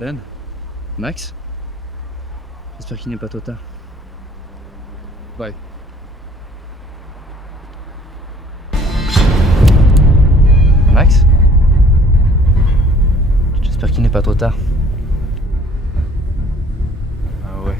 Ben? Max? J'espère qu'il n'est pas trop tard. Bye. Max? J'espère qu'il n'est pas trop tard. Ah ouais.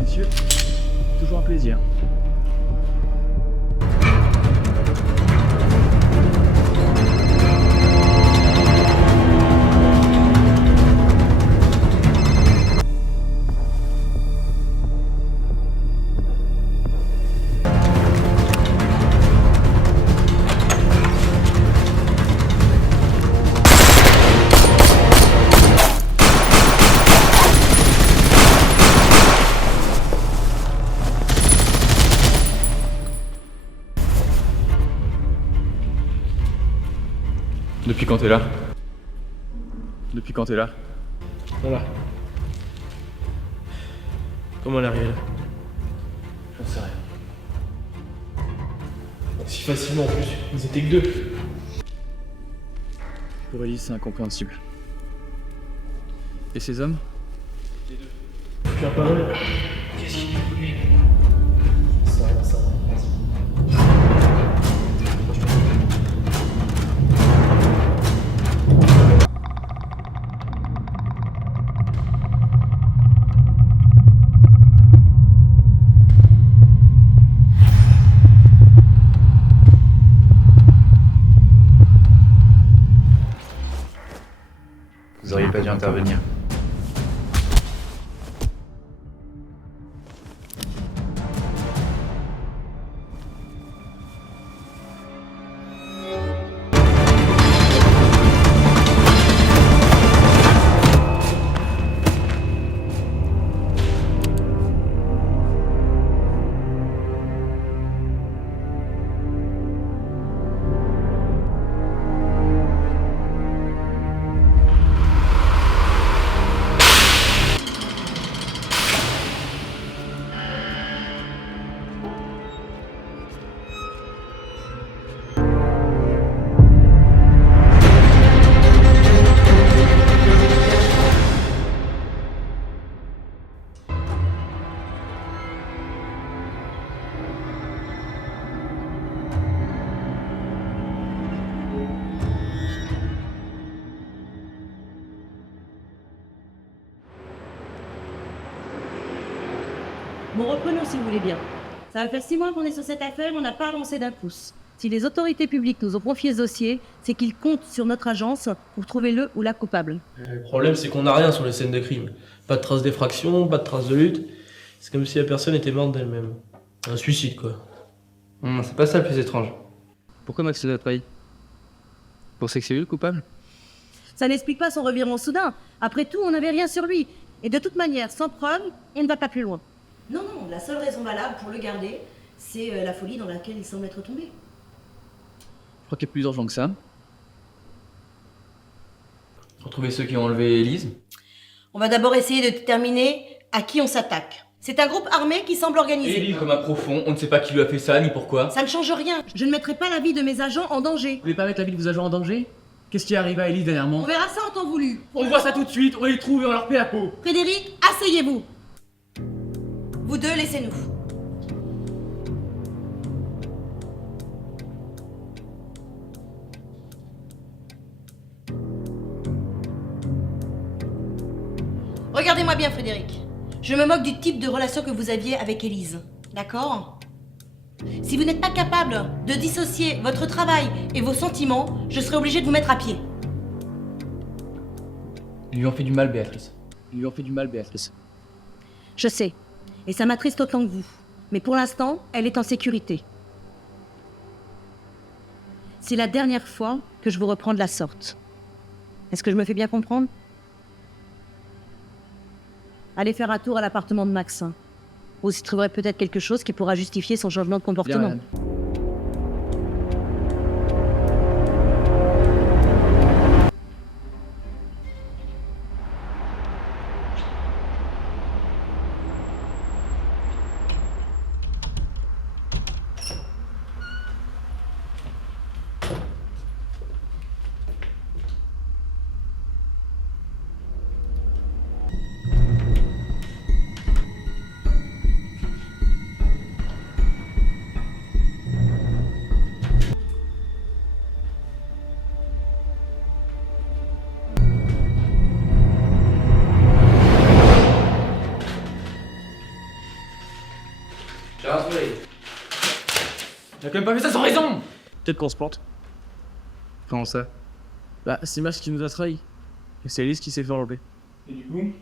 Monsieur, toujours un plaisir. Depuis quand t'es là? Depuis quand t'es là? Voilà. Comment elle est arrivée là? J'en sais rien. Si facilement en plus, ils étaient que deux. Pour Elise, c'est incompréhensible. Et ces hommes? Je suis un parole. Qu'est-ce qu'il voulait? Ça, vas-y. Vous auriez pas dû intervenir. Bon, reprenons si vous voulez bien. Ça va faire 6 mois qu'on est sur cette affaire, on n'a pas avancé d'un pouce. Si les autorités publiques nous ont confié ce dossier, c'est qu'ils comptent sur notre agence pour trouver le ou la coupable. Le problème, c'est qu'on n'a rien sur les scènes de crime. Pas de traces d'effraction, pas de traces de lutte. C'est comme si la personne était morte d'elle-même. Un suicide, quoi. C'est pas ça le plus étrange. Pourquoi Max nous a trahi? Pour que c'est lui le coupable? Ça n'explique pas son revirement soudain. Après tout, on n'avait rien sur lui. Et de toute manière, sans preuve, on ne va pas plus loin. Non, non, la seule raison valable pour le garder, c'est la folie dans laquelle il semble être tombé. Je crois qu'il y a plus urgent que ça. Retrouver ceux qui ont enlevé Elise. On va d'abord essayer de déterminer à qui on s'attaque. C'est un groupe armé qui semble organisé. Elise comme un profond, on ne sait pas qui lui a fait ça ni pourquoi. Ça ne change rien. Je ne mettrai pas la vie de mes agents en danger. Vous voulez pas mettre la vie de vos agents en danger? Qu'est-ce qui est arrivé à Elise dernièrement? On verra ça en temps voulu. On voit ça tout de suite, on les trouve et on leur paie la peau. Frédéric, asseyez-vous. Vous deux, laissez-nous. Regardez-moi bien, Frédéric. Je me moque du type de relation que vous aviez avec Élise. D'accord? Si vous n'êtes pas capable de dissocier votre travail et vos sentiments, je serai obligée de vous mettre à pied. Ils lui ont fait du mal, Béatrice. Ils lui ont fait du mal, Béatrice. Je sais. Et ça m'attriste autant que vous. Mais pour l'instant, elle est en sécurité. C'est la dernière fois que je vous reprends de la sorte. Est-ce que je me fais bien comprendre? Allez faire un tour à l'appartement de Maxin. Vous y trouverez peut-être quelque chose qui pourra justifier son changement de Bien, comportement. Ryan. J'ai un soleil. Il a quand même pas fait ça sans raison. Peut-être qu'on se plante. Comment ça? Bah, c'est Max qui nous a trahis. Et c'est Elise qui s'est fait enlever. Et du coup?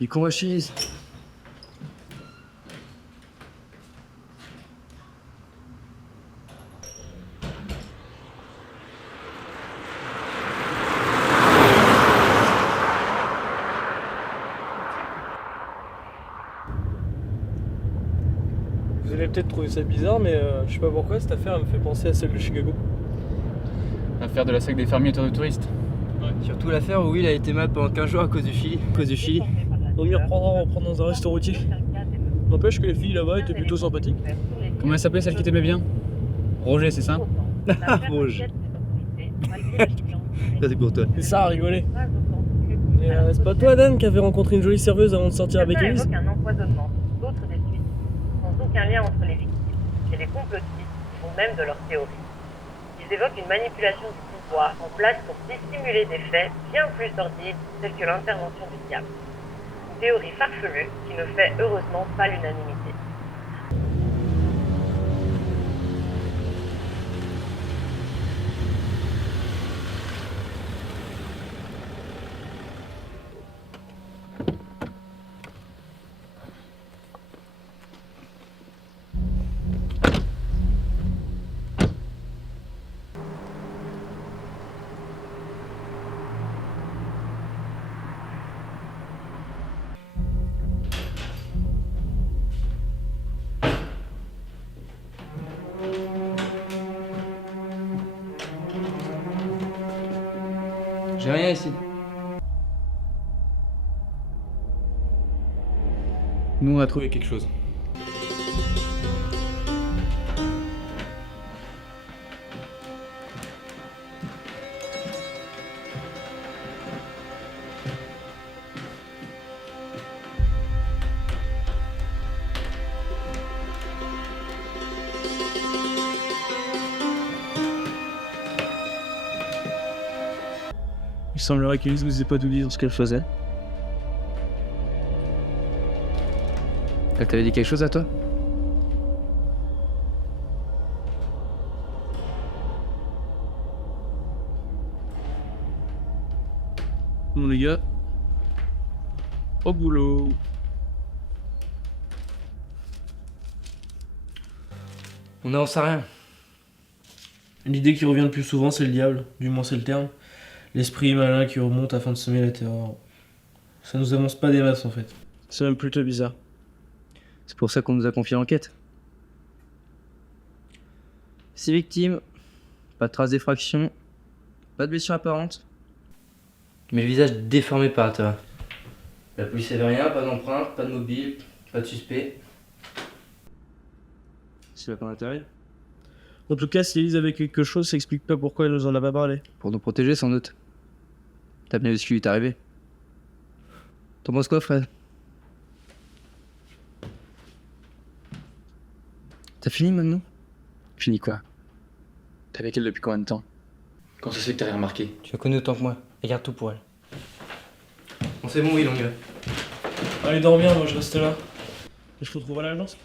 Il qu'on va chez Elise. Vous allez peut-être trouver ça bizarre, mais je sais pas pourquoi cette affaire elle me fait penser à celle de Chicago. L'affaire de la sac des fermiers de touristes. Surtout l'affaire où Will a été mal pendant 15 jours à cause du Chili. On y reprendra dans un resto routier. N'empêche que les filles là-bas étaient plutôt sympathiques. Comment elle s'appelait celle qui t'aimait bien? Roger, c'est ça? Rouge. Ça c'est pour toi. C'est ça à rigoler. Et c'est pas toi Dan qui avait rencontré une jolie serveuse avant de sortir avec L'affaire Elise? évoque un empoisonnement, d'autres des suites, sans aucun lien entre les victimes et les complotistes qui font même de leur théorie. Ils évoquent une manipulation du pouvoir en place pour dissimuler des faits bien plus sordides tels que l'intervention du diable. Une théorie farfelue qui ne fait heureusement pas l'unanimité. J'ai rien ici. Nous, on a trouvé quelque chose. Il semblerait qu'Elise nous ait pas tout dit sur ce qu'elle faisait. Elle t'avait dit quelque chose à toi? Bon les gars, au boulot. On n'en sait rien. L'idée qui revient le plus souvent c'est le diable, du moins c'est le terme. L'esprit malin qui remonte afin de semer la terreur. Ça nous avance pas des masses en fait. C'est même plutôt bizarre. C'est pour ça qu'on nous a confié l'enquête. 6 victimes, pas de traces d'effraction, pas de blessures apparentes. Mais le visage déformé par la terreur. La police avait rien, pas d'empreinte, pas de mobile, pas de suspect. C'est là qu'on atterrit. En tout cas, si Elise avait quelque chose, ça explique pas pourquoi elle nous en a pas parlé. Pour nous protéger sans doute. T'as bien vu ce qui lui est arrivé. T'en penses quoi, Fred? T'as fini maintenant? Fini quoi? T'es avec elle depuis combien de temps? Quand ça se fait que t'as rien remarqué? Tu la connais autant que moi. Regarde tout pour elle. Bon, c'est bon, oui, on y va. Allez, dors bien, moi je reste là. Je te retrouve à l'agence.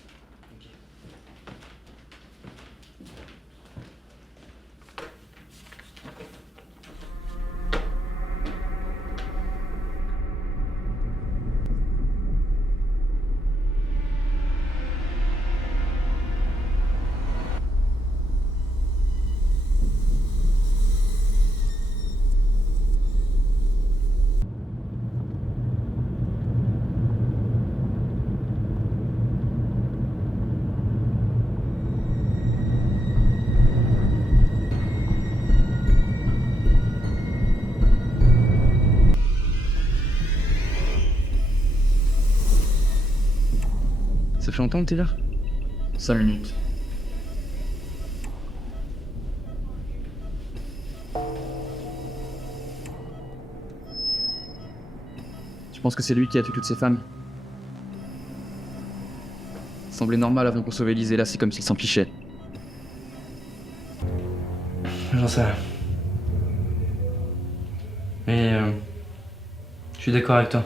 fait longtemps que t'es là? 5 minutes. Tu penses que c'est lui qui a tué toutes ces femmes? Ça semblait normal avant qu'on sauve Élise, et là c'est comme s'il s'en fichait. J'en sais rien. Mais je suis d'accord avec toi.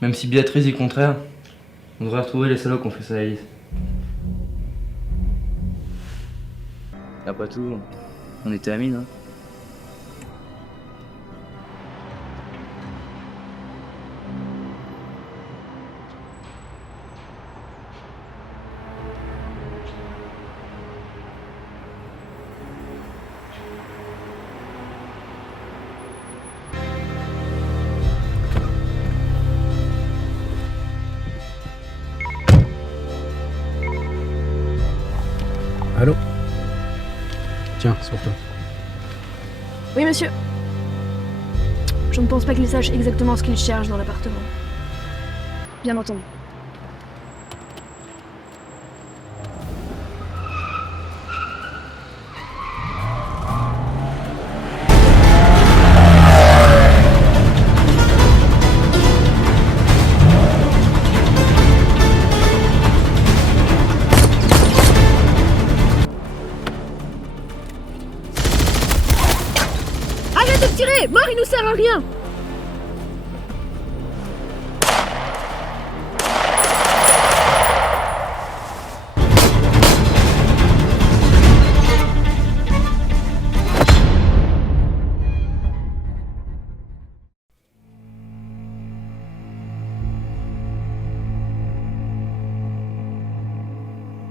Même si Béatrice est contraire, on devrait retrouver les salauds qui ont fait ça à Élise. Après tout, on était amis, hein. Allô? Tiens, c'est pour toi. Oui, monsieur. Je ne pense pas qu'il sache exactement ce qu'il cherche dans l'appartement. Bien entendu. Arrête de tirer! Mort, il nous sert à rien!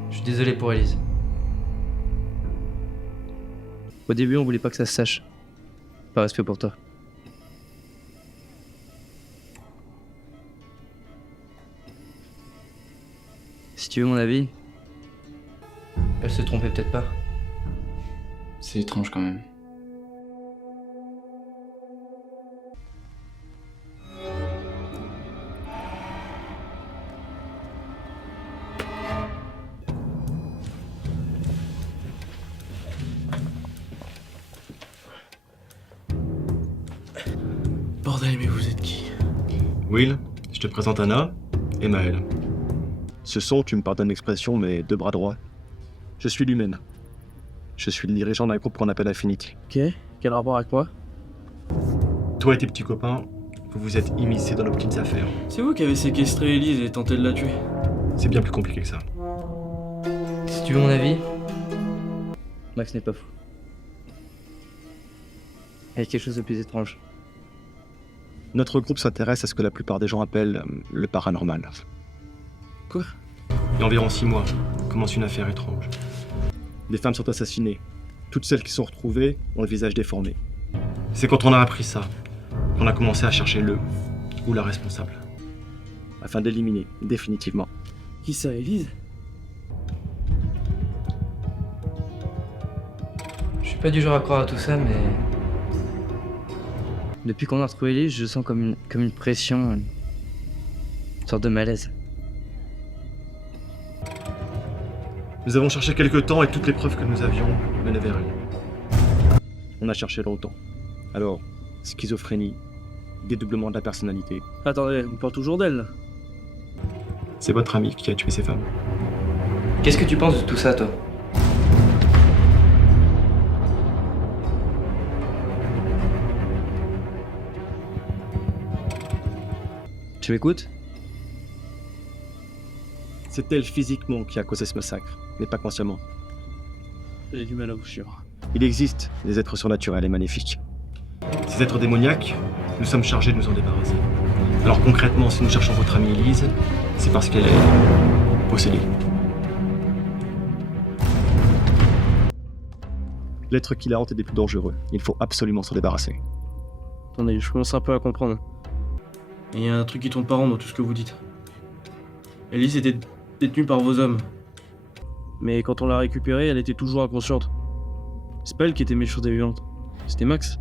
Je suis désolé pour Élise. Au début, on voulait pas que ça se sache. Par respect pour toi. Si tu veux mon avis, Elle se trompait peut-être pas. C'est étrange quand même. Bordel, mais vous êtes qui? Will, je te présente Anna et Maël. Ce sont, tu me pardonnes l'expression, mes deux bras droits. Je suis l'humaine. Je suis le dirigeant d'un groupe qu'on appelle Affinity. Ok, quel rapport avec moi? Toi et tes petits copains, vous vous êtes immiscés dans nos petites affaires. C'est vous qui avez séquestré Élise et tenté de la tuer. C'est bien plus compliqué que ça. Si tu veux mon avis, Max n'est pas fou. Il y a quelque chose de plus étrange. Notre groupe s'intéresse à ce que la plupart des gens appellent le paranormal. Quoi? Il y a environ 6 mois, commence une affaire étrange. Des femmes sont assassinées. Toutes celles qui sont retrouvées ont le visage déformé. C'est quand on a appris ça qu'on a commencé à chercher le ou la responsable. Afin d'éliminer, définitivement. Qui ça, Élise? je suis pas du genre à croire à tout ça, mais Depuis qu'on a retrouvé Elise, je sens comme une pression, une sorte de malaise. Nous avons cherché quelque temps et toutes les preuves que nous avions menaient vers elle. On a cherché longtemps. Alors, schizophrénie, dédoublement de la personnalité. Attendez, on parle toujours d'elle, là. C'est votre ami qui a tué ces femmes. qu'est-ce que tu penses de tout ça, toi? Tu m'écoutes? C'est elle physiquement qui a causé ce massacre, mais pas consciemment. J'ai du mal à vous suivre. Il existe des êtres surnaturels et maléfiques. Ces êtres démoniaques, nous sommes chargés de nous en débarrasser. Alors concrètement, si nous cherchons votre amie Élise, c'est parce qu'elle est possédée. L'être qui la hante est des plus dangereux. Il faut absolument s'en débarrasser. Attendez, je commence un peu à comprendre. Il y a un truc qui tourne pas rond dans tout ce que vous dites. Élise était détenue par vos hommes. Mais quand on l'a récupérée, elle était toujours inconsciente. C'est pas elle qui était méchante et violente. C'était Max.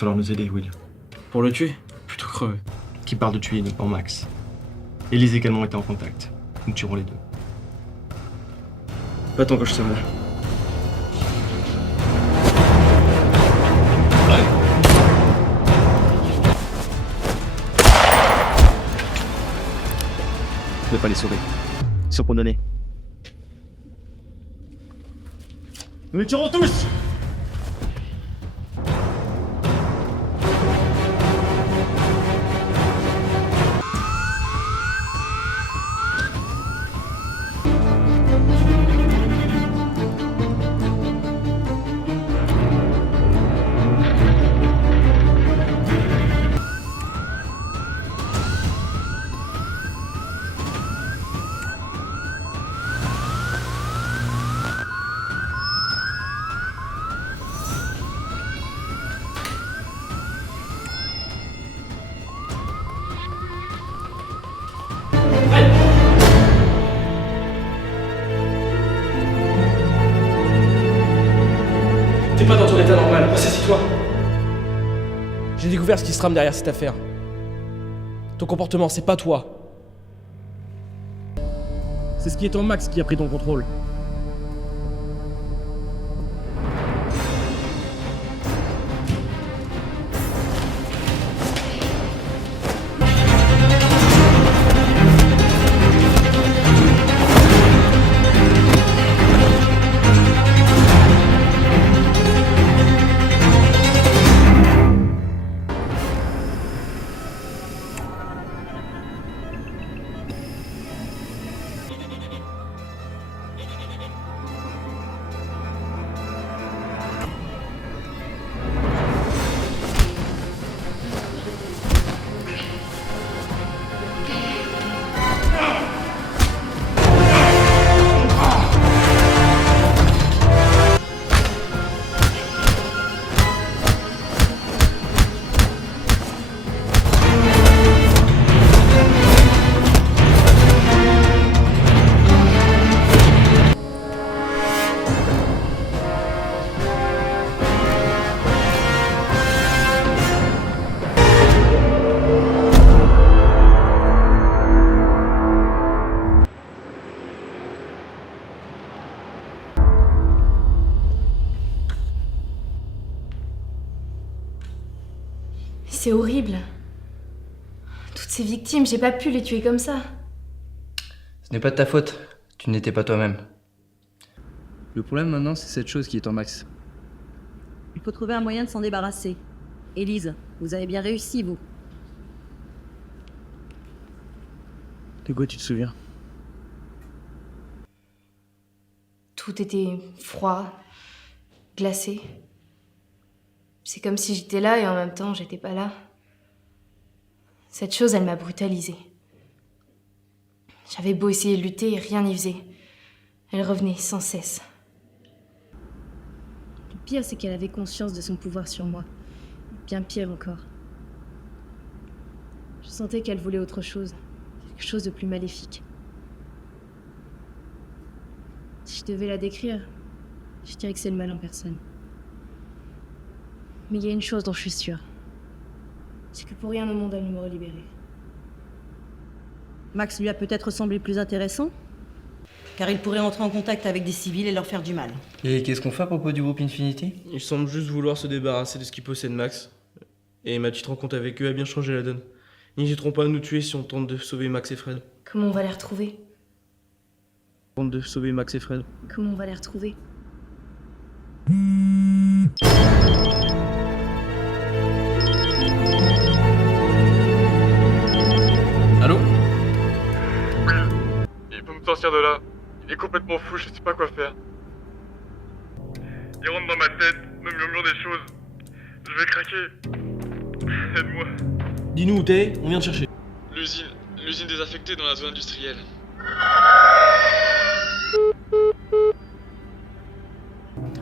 falloir nous aider, Will. Pour le tuer? Plutôt crever. Qui parle de tuer uniquement Max. Elise également était en contact. Nous tuerons les deux. Pas tant que je sais moi. Je vais pas les sauver. Ils sont condamnés. Nous les tuerons tous! T'es pas dans ton état normal, ressaisis-toi. J'ai découvert ce qui se trame derrière cette affaire. Ton comportement, c'est pas toi. C'est ce qui est en Max qui a pris ton contrôle. C'est horrible. Toutes ces victimes, j'ai pas pu les tuer comme ça. Ce n'est pas de ta faute. Tu n'étais pas toi-même. Le problème maintenant, c'est cette chose qui est en Max. Il faut trouver un moyen de s'en débarrasser. Élise, vous avez bien réussi, vous. De quoi tu te souviens? Tout était froid, glacé. C'est comme si j'étais là et en même temps j'étais pas là. Cette chose, elle m'a brutalisée. J'avais beau essayer de lutter, rien n'y faisait. Elle revenait sans cesse. Le pire, c'est qu'elle avait conscience de son pouvoir sur moi. Bien pire encore. Je sentais qu'elle voulait autre chose. Quelque chose de plus maléfique. Si je devais la décrire, je dirais que c'est le mal en personne. Mais il y a une chose dont je suis sûre. C'est que pour rien au monde, elle ne m'aurait libérée. Max lui a peut-être semblé plus intéressant, car il pourrait entrer en contact avec des civils et leur faire du mal. Et qu'est-ce qu'on fait à propos du groupe Infinity? Il semble juste vouloir se débarrasser de ce qui possède Max. Et ma petite rencontre avec eux a bien changé la donne. Ils n'hésiteront pas à nous tuer si on tente de sauver Max et Fred. Comment on va les retrouver? Tente de sauver Max et Fred. Comment on va les retrouver? Allô? Il peut me sortir de là. Il est complètement fou, je sais pas quoi faire. Il rentre dans ma tête, me murmure des choses. Je vais craquer. Aide-moi. Dis-nous où t'es, on vient te chercher. L'usine désaffectée dans la zone industrielle.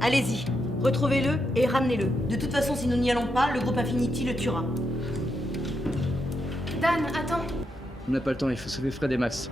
Allez-y, retrouvez-le et ramenez-le. De toute façon, si nous n'y allons pas, le groupe Infinity le tuera. Dan, attends. On n'a pas le temps, il faut sauver Fred et Max.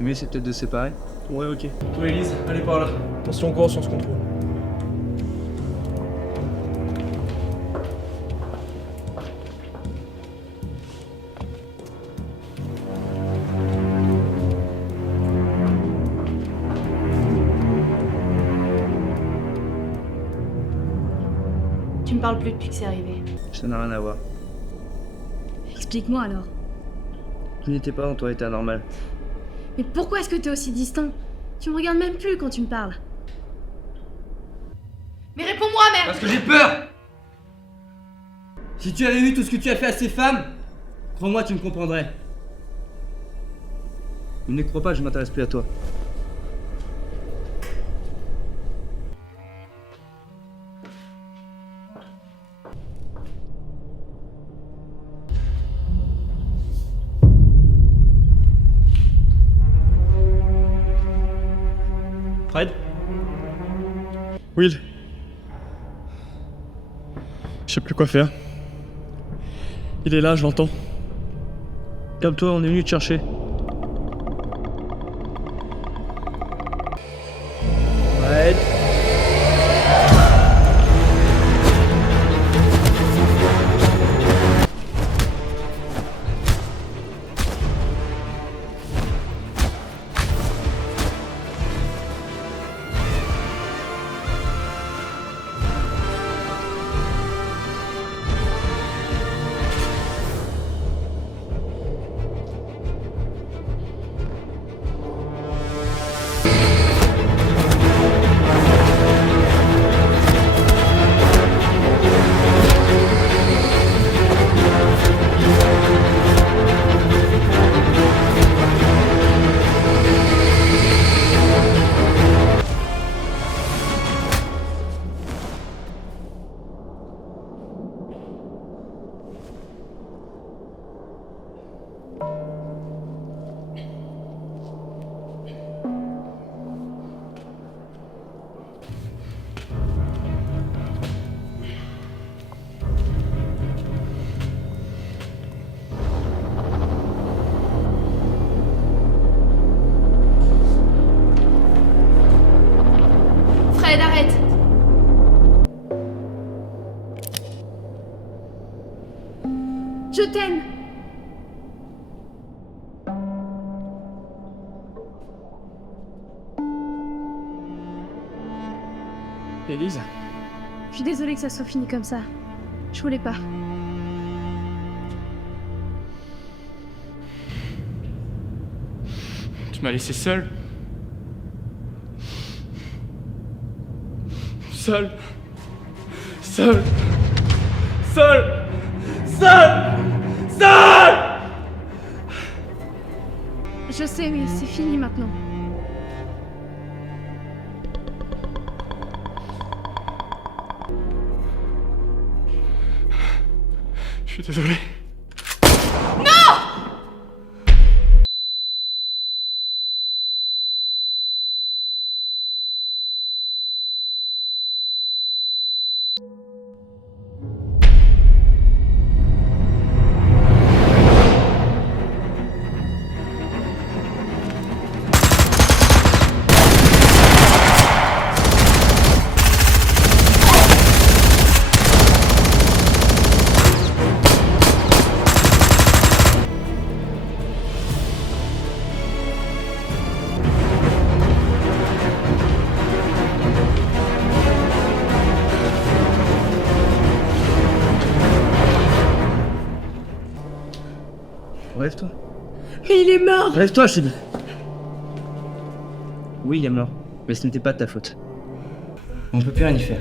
Le mieux, c'est peut-être de se séparer. Ouais, ok. Toi, Elise, allez par là. Attention, course, on se contrôle. Tu me parles plus depuis que c'est arrivé. Ça n'a rien à voir. Explique-moi alors. Tu n'étais pas dans ton état normal. Mais pourquoi est-ce que t'es aussi distant? Tu me regardes même plus quand tu me parles. Mais réponds-moi, merde! Parce que j'ai peur! Si tu avais vu tout ce que tu as fait à ces femmes, crois-moi, tu me comprendrais. Ne me crois pas, je m'intéresse plus à toi. Fred? Will? Je sais plus quoi faire. Il est là, je l'entends. Calme-toi, on est venu te chercher. Fred? Fred, arrête! Je t'aime! Elise? Je suis désolée que ça soit fini comme ça. Je voulais pas. Tu m'as laissé seul. Seul. Seul. Seul. Seul. Seul. Je sais, mais c'est fini maintenant. Je suis désolé. Relève-toi. Mais il est mort! Relève-toi, je t'ai dit. Oui, il est mort. Mais ce n'était pas de ta faute. On peut plus rien y faire.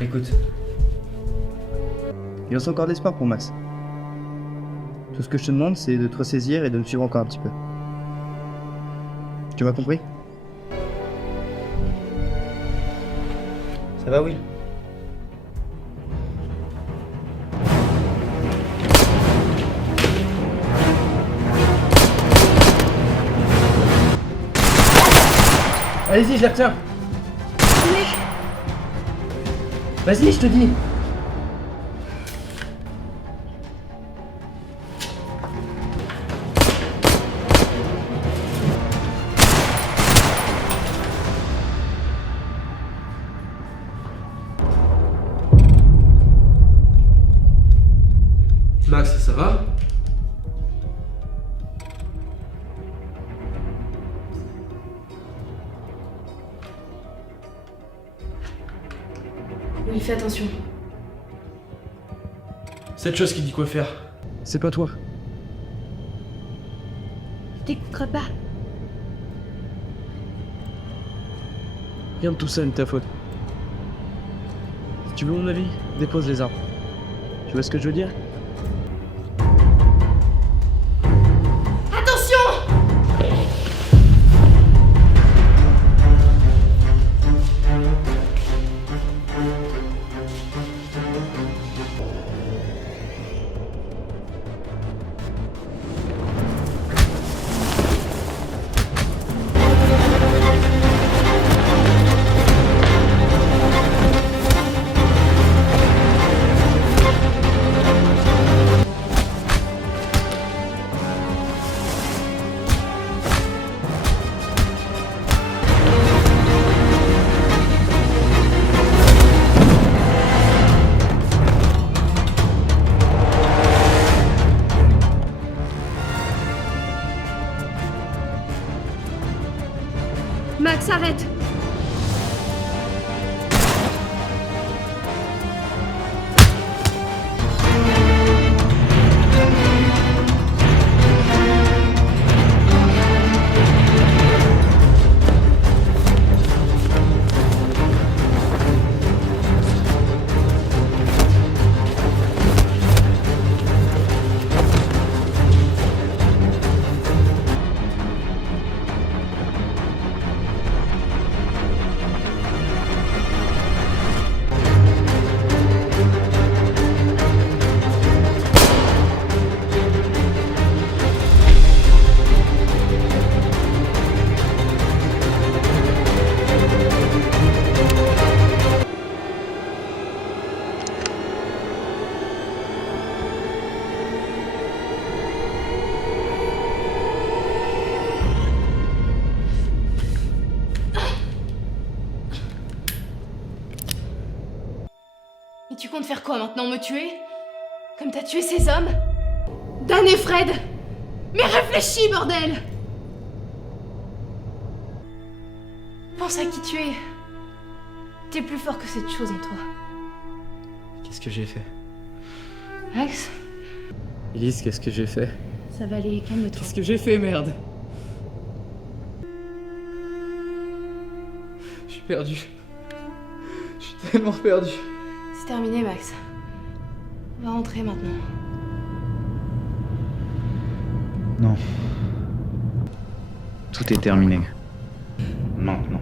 Écoute, Il reste encore d'espoir pour Max. Tout ce que je te demande, c'est de te ressaisir et de me suivre encore un petit peu. Tu m'as compris? ça va, Will? Allez-y, je la retiens. Vas-y, je te dis. Max, ça va? Oui, fais attention. Cette chose qui dit quoi faire. C'est pas toi. Je t'écouterai pas. Rien de tout ça n'est de ta faute. Si tu veux mon avis, dépose les armes. Tu vois ce que je veux dire? Attention! Max, arrête! Et tu comptes faire quoi maintenant, me tuer? Comme t'as tué ces hommes? Dan et Fred! Mais réfléchis, bordel! Pense à qui tu es. T'es plus fort que cette chose en toi. Qu'est-ce que j'ai fait? Max, Elise, qu'est-ce que j'ai fait? Ça va aller, calme-toi. Qu'est-ce que j'ai fait, merde? Je suis perdu. Je suis tellement perdu. c'est terminé, Max. On va rentrer maintenant. Non. Tout est terminé. Maintenant.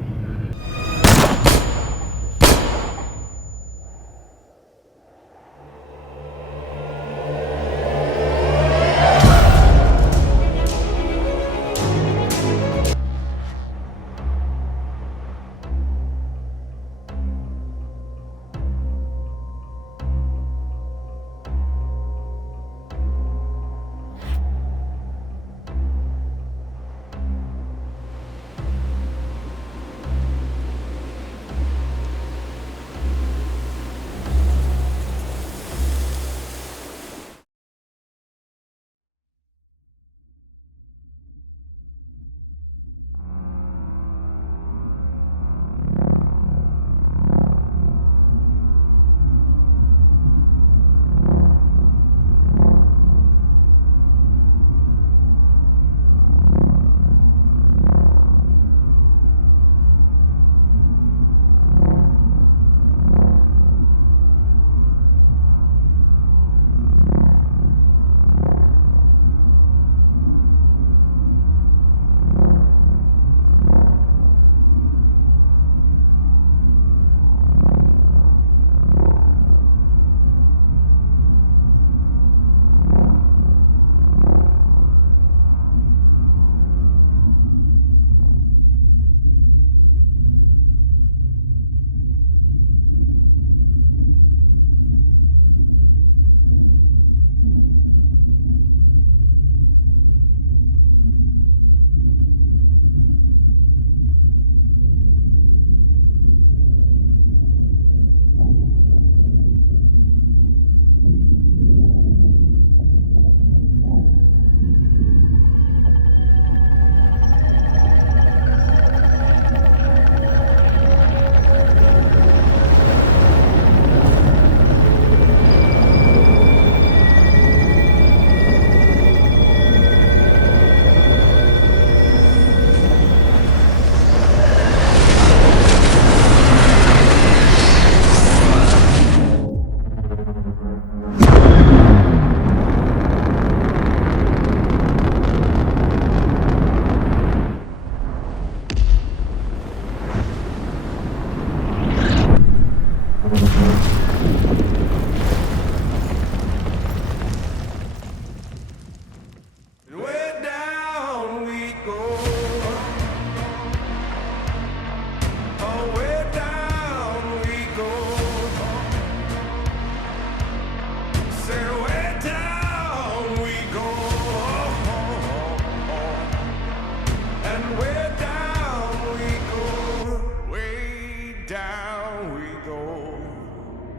down we go.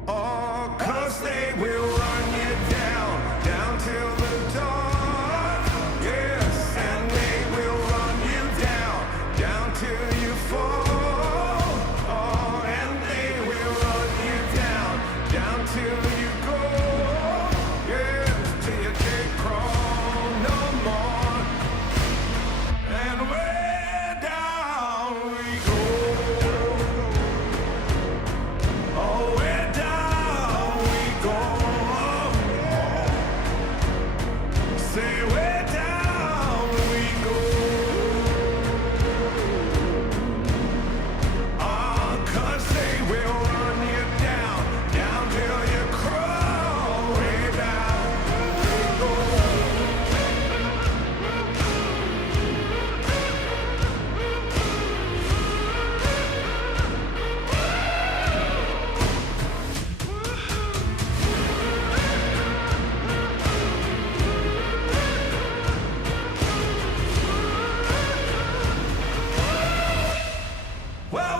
Oh, 'cause they will run you down till the dawn. Yes, and they will run you down till you fall. Oh, and they will run you down till you go. Yes, till you can't crawl no more. And way down we go. Oh, way down we go. Say way down we go. Ah, 'cause they will run you down till you crawl way down we go. Well,